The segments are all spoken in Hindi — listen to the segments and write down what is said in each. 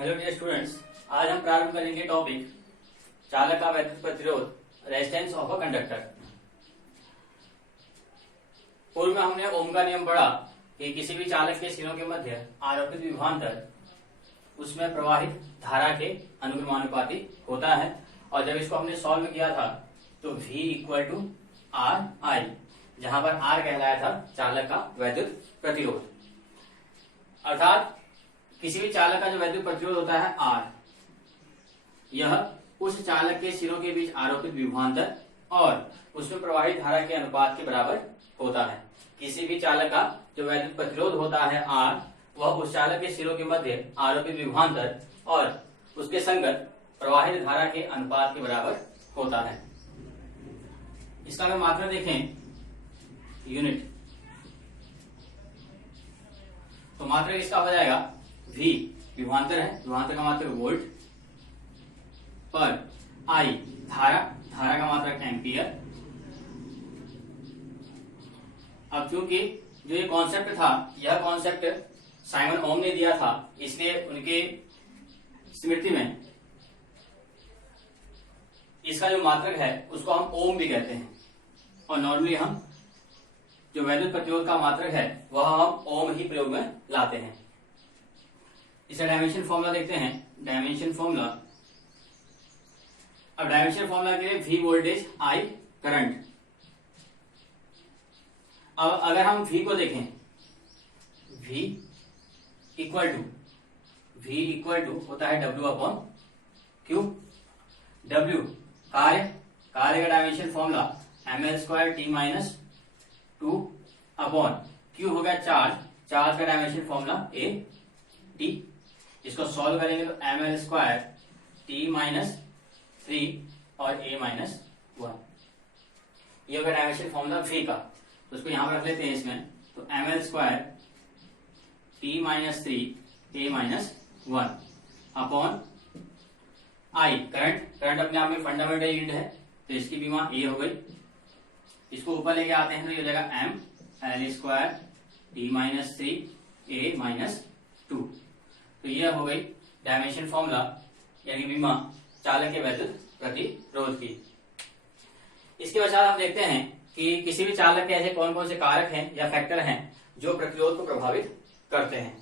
हेलो डियर स्टूडेंट्स, आज हम प्रारंभ करेंगे टॉपिक चालक का वैद्युत प्रतिरोध रेजिस्टेंस ऑफ अ कंडक्टर। पूर्व में हमने ओम का नियम पढ़ा कि किसी भी चालक के सिरों के मध्य आरोपित विभवांतर उसमें प्रवाहित धारा के अनुक्रमानुपाती होता है। और जब इसको हमने सॉल्व किया था तो V equal to R I, जहां पर R कहलाया था चालक का वैद्युत प्रतिरोध। अर्थात किसी भी चालक का जो वैद्युत प्रतिरोध होता है R, यह उस चालक के सिरों के बीच आरोपित विभवांतर और उसमें प्रवाहित धारा के अनुपात के बराबर होता है। किसी भी चालक का जो वैद्युत प्रतिरोध होता है R, वह उस चालक के सिरों के मध्य आरोपित विभवांतर और उसके संगत प्रवाहित धारा के अनुपात के बराबर होता है। इसका अगर मात्रा देखें यूनिट, तो मात्रा इसका हो जाएगा V विभवांतर है, विभवांतर का मात्रक वोल्ट पर I धारा, धारा का मात्रक एम्पियर। अब चूंकि जो ये कॉन्सेप्ट था, यह कॉन्सेप्ट साइमन ओम ने दिया था, इसलिए उनके स्मृति में इसका जो मात्रक है उसको हम ओम भी कहते हैं। और नॉर्मली हम जो वैद्युत प्रतिरोध का मात्रक है वह हम ओम ही प्रयोग में लाते हैं। इसका डायमेंशन फॉर्मूला देखते हैं। डायमेंशन फॉर्मूला, अब डायमेंशन फॉर्मूला के लिए V वोल्टेज, I करंट। अब अगर हम V को देखें, V इक्वल टू होता है W अपॉन Q। W कार्य का dimension formula ml² t minus 2 upon Q हो गया चार्ज, चार्ज का डायमेंशन फॉर्मूला A t। इसको सॉल्व करेंगे तो ml² t माइनस 3 और A माइनस 1, ये होगा डायमेंशन फॉर्मूला V का। तो उसको यहां पर रख लेते हैं इसमें, तो ml² t minus 3 A minus 1 upon I current. Current अपने आप में फंडामेंटल यूनिट है, तो इसकी भी वहां A हो गई। इसको ऊपर लेके आते हैं तो ये हो जाएगा ml² t minus 3 A minus 2। तो यह हो गई डायमेंशन फॉर्मूला, यानी बीमा चालक के वैद्युत प्रतिरोध की। इसके पश्चात हम देखते हैं कि किसी भी चालक के ऐसे कौन कौन से कारक हैं या फैक्टर हैं जो प्रतिरोध को प्रभावित करते हैं।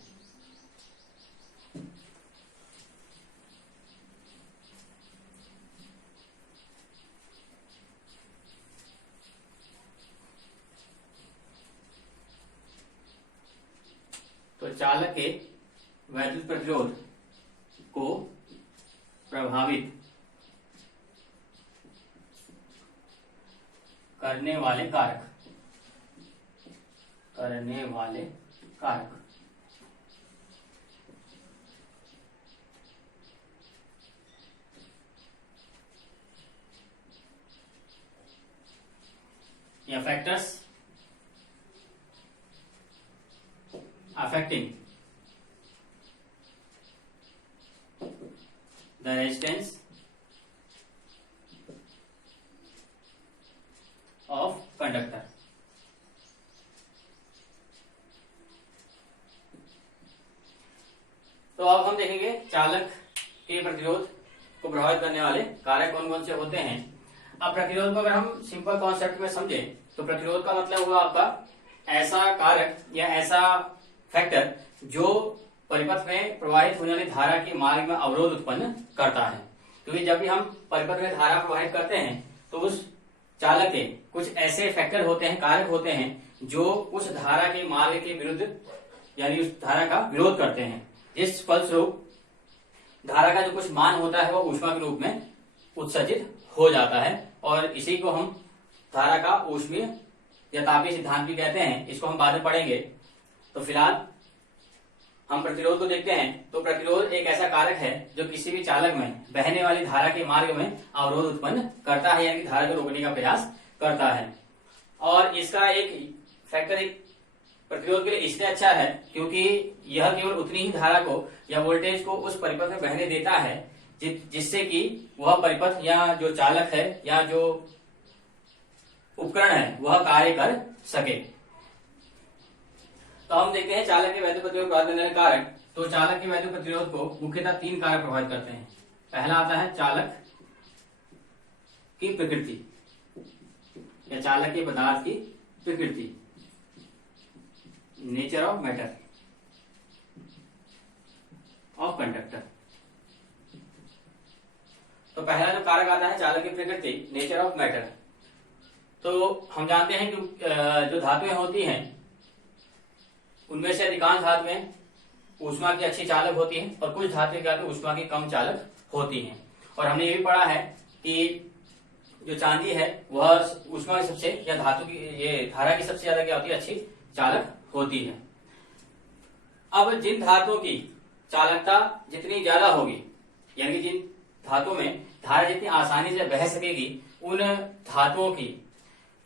तो चालक के वैद्युत प्रतिरोध को प्रभावित करने वाले कारक या factors affecting the resistance of conductor। तो अब हम देखेंगे चालक के प्रतिरोध को प्रभावित करने वाले कारक कौन कौन से होते हैं। अब प्रतिरोध को अगर हम सिंपल कॉन्सेप्ट में समझें तो प्रतिरोध का मतलब हुआ आपका ऐसा कारक या ऐसा फैक्टर जो परिपथ में प्रवाहित होने वाली धारा के मार्ग में अवरोध उत्पन्न करता है। क्योंकि जब भी हम परिपथ में धारा प्रवाहित करते हैं तो उस चालक के कुछ ऐसे फैक्टर होते हैं, कारक होते हैं जो उस धारा के मार्ग के विरुद्ध, यानी उस धारा का विरोध करते हैं। इस फलस्वरूप धारा का जो कुछ मान होता है वह ऊष्मा के रूप में उत्सर्जित हो जाता है, और इसी को हम धारा का ऊष्मीय या तापीय सिद्धांत भी कहते हैं। इसको हम बाद में पढ़ेंगे। तो फिलहाल हम प्रतिरोध को देखते हैं। तो प्रतिरोध एक ऐसा कारक है जो किसी भी चालक में बहने वाली धारा के मार्ग में अवरोध उत्पन्न करता है, यानी धारा को रोकने का प्रयास करता है। और इसका एक फैक्टर एक प्रतिरोध के लिए इसलिए अच्छा है क्योंकि यह केवल उतनी ही धारा को या वोल्टेज को उस परिपथ में बहने देता है जिससे कि वह परिपथ या जो चालक है या जो उपकरण है वह कार्य कर सके। तो हम देखते हैं चालक के वैद्युत प्रतिरोध प्रभावित करने वाले कारक। तो चालक के वैद्युत प्रतिरोध को मुख्यतः 3 कारक प्रभावित करते हैं। पहला आता है चालक की प्रकृति या चालक के पदार्थ की प्रकृति, nature of matter of conductor. तो पहला जो कारक आता है चालक की प्रकृति, नेचर ऑफ मैटर। तो हम जानते हैं कि जो धातुएं होती हैं उनमें से अधिकांश धातुएं ऊष्मा की अच्छी चालक होती हैं और कुछ धातुएं ऊष्मा की कम चालक होती हैं। और हमने ये भी पढ़ा है कि जो चांदी है वह ऊष्मा की सबसे या धातु की ये धारा की सबसे ज्यादा क्या होती है, अच्छी चालक होती है। अब जिन धातुओं की चालकता जितनी ज्यादा होगी, यानी कि जिन धातुओं में धारा जितनी आसानी से बह सकेगी, उन धातुओं की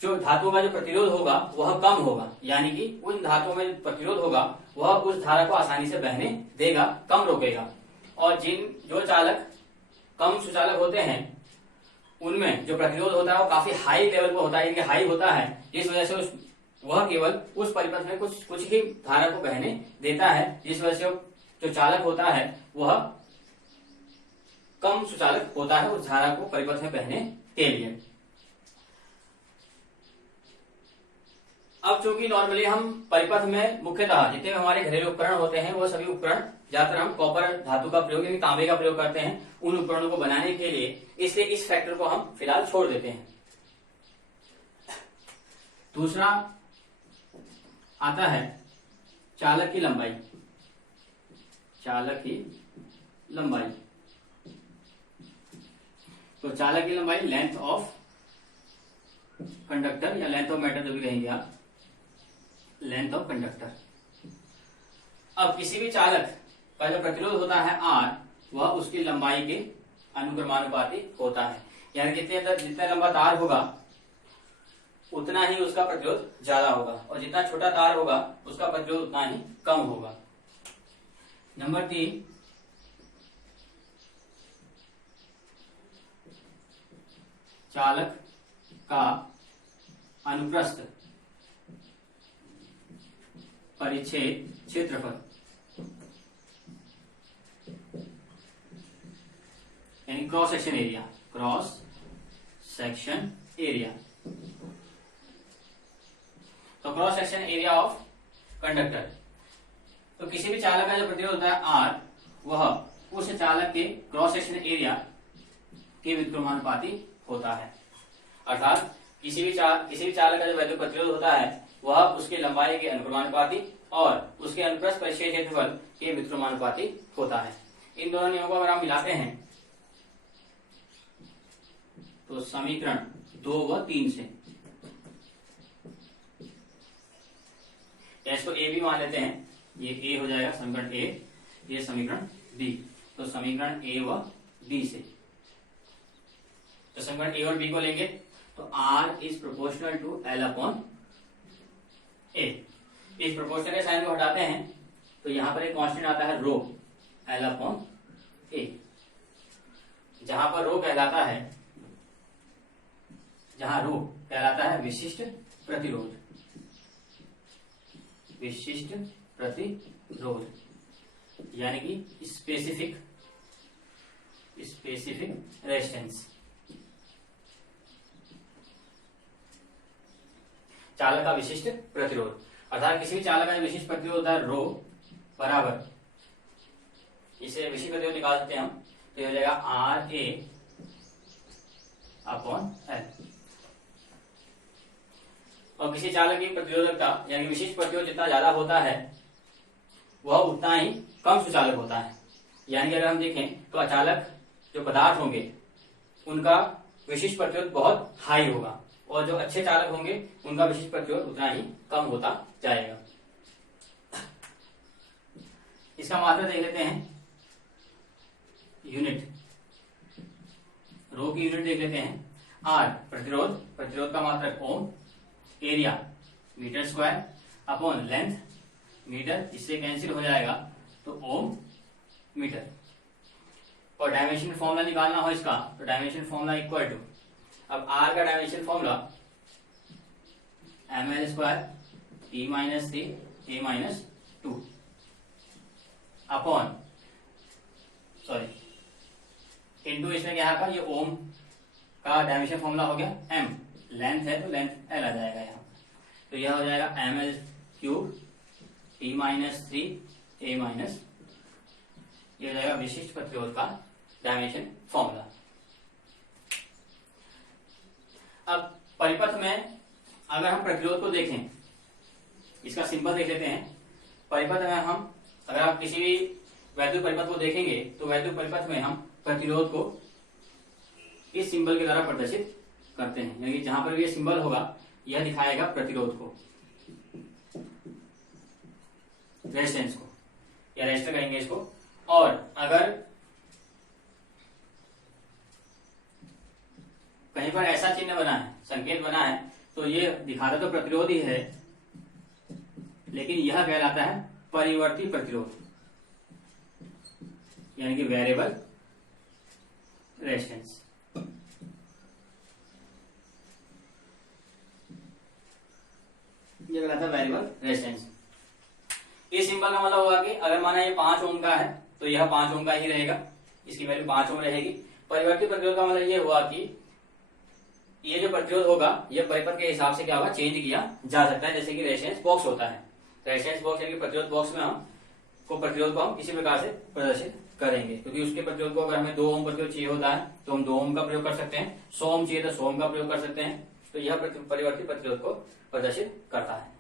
जो धातुओं का जो प्रतिरोध होगा वह कम होगा, यानी कि उन धातुओं में प्रतिरोध होगा वह उस धारा को आसानी से बहने देगा, कम रोकेगा। और जो चालक कम सुचालक होते हैं उनमें जो प्रतिरोध होता है वो काफी हाई लेवल पर होता है, यानी हाई होता है, जिस वजह से वह केवल उस परिपथ में कुछ ही धारा को बहने देता है, जिस वजह से जो चालक होता है वह कम सुचालक होता है उस धारा को परिपथ में बहने के लिए। अब चूंकि नॉर्मली हम परिपथ में मुख्यतः जितने हमारे घरेलू उपकरण होते हैं वो सभी उपकरण ज्यादातर हम कॉपर धातु का प्रयोग यानी तांबे का प्रयोग करते हैं उन उपकरणों को बनाने के लिए, इसलिए इस फैक्टर को हम फिलहाल छोड़ देते हैं। दूसरा आता है चालक की लंबाई, चालक की लंबाई। तो चालक की लंबाई लेंथ ऑफ कंडक्टर या लेंथ ऑफ मैटर जो भी कहेंगे आप, लेंथ ऑफ कंडक्टर। अब किसी भी चालक का जो प्रतिरोध होता है R, वह उसकी लंबाई के अनुक्रमानुपाती होता है, यानी जितना लंबा तार होगा उतना ही उसका प्रतिरोध ज्यादा होगा और जितना छोटा तार होगा उसका प्रतिरोध उतना ही कम होगा। नंबर 3, चालक का अनुप्रस्थ परिच्छेद क्षेत्रफल, यानी cross section area, cross section area. तो cross section area of conductor. तो किसी भी चालक का जो प्रतिरोध होता है R, वह उस चालक के क्रॉस सेक्शन एरिया के व्युत्क्रमानुपाती होता है। अर्थात किसी भी चालक का जो वैद्युत प्रतिरोध होता है वह उसकी लंबाई के अनुक्रमानुपाती और उसके अनुप्रस्थ परिच्छेद क्षेत्रफल के व्युत्क्रमानुपाती होता है। इन दोनों नियमों को अगर हम मिलाते हैं तो समीकरण 2 व 3 से, इसको ए भी मान लेते हैं, ये ए हो जाएगा समीकरण ए, ये समीकरण बी। तो समीकरण ए व बी से, तो समीकरण ए और बी को लेंगे तो R is proportional to L upon A. इस प्रोपोर्शनल के साइन को हटाते हैं तो यहां पर एक कांस्टेंट आता है रो, L अपॉन ए, जहां पर रो कहलाता है, जहां रो कहलाता है विशिष्ट प्रतिरोध, विशिष्ट प्रतिरोध यानी कि स्पेसिफिक रेजिस्टेंस। चालक का विशिष्ट प्रतिरोध, अर्थात किसी भी चालक का विशिष्ट प्रतिरोध होता है रो बराबर, इसे विशिष्ट प्रतिरोध निकाल सकते हैं हम, तो ये हो जाएगा आर ए अपॉन एल। और किसी चालक की प्रतिरोधकता यानी विशिष्ट प्रतिरोध जितना ज्यादा होता है वह उतना ही कम सुचालक होता है। यानी कि अगर हम देखें तो अचालक जो पदार्थ होंगे उनका विशिष्ट प्रतिरोध बहुत हाई होगा और जो अच्छे चालक होंगे उनका विशिष्ट प्रतिरोध उतना ही कम होता जाएगा। इसका मात्रा देख लेते हैं, यूनिट, रो की यूनिट देख लेते हैं। आर प्रतिरोध का मात्रक ohm, area metre square upon length metre, इससे कैंसिल हो जाएगा तो ओम मीटर। और डायमेंशन फॉर्मूला निकालना हो इसका तो डायमेंशन फॉर्मूला इक्वल टू, अब आर का dimension formula ml square e minus 3 a minus 2। Upon into इसमें क्या होगा, ये ओम का डायमेंशन फॉर्मूला हो गया, एम लेंथ है तो लेंथ एल आ जाएगा यहाँ, तो यह हो जाएगा M L cube T minus 3 A minus, ये हो जाएगा विशिष्ट प्रतिरोध का डायमेंशन फॉर्मूला। अब परिपथ में अगर हम प्रतिरोध को देखें, इसका सिंबल देख लेते हैं। परिपथ में हम अगर आप किसी भी वैद्युत परिपथ को देखेंगे तो वैद्युत परिपथ में हम प्रतिरोध को इस सिंबल के द्वारा प्रदर्शित करते हैं, यानी कि जहां पर भी ये सिंबल होगा यह दिखाएगा प्रतिरोध को, रेजिस्टेंस को, या रेजिस्टर कहेंगे इसको। और अगर कहीं पर ऐसा चिन्ह बना है, संकेत बना है, तो ये दिखाता तो प्रतिरोध ही है, लेकिन यह कहलाता है परिवर्ती प्रतिरोध, यानी कि वेरिएबल रेजिस्टेंस। ये कहलाता है वेरिएबल रेजिस्टेंस। इस सिंबल का मतलब होगा कि अगर माना ये 5 ओम का है तो यह 5 ओम का ही रहेगा, इसकी वैल्यू 5 ओम रहेगी। परिवर्ती प्रतिरोध का मतलब ये हुआ कि ये जो प्रतिरोध होगा ये परिपथ के हिसाब से क्या होगा, चेंज किया जा सकता है, जैसे कि रेजिस्टेंस बॉक्स होता है। रेजिस्टेंस बॉक्स यानी कि प्रतिरोध बॉक्स में हम प्रतिरोध को हम किसी प्रकार से प्रदर्शित करेंगे, क्योंकि उसके प्रतिरोध को अगर हमें 2 ओम प्रतिरोध चाहिए होता है तो हम 2 ओम का प्रयोग कर सकते हैं, 100 ओम चाहिए तो 100 ओम का प्रयोग कर सकते हैं। तो यह परिवर्ती प्रतिरोध को प्रदर्शित करता है।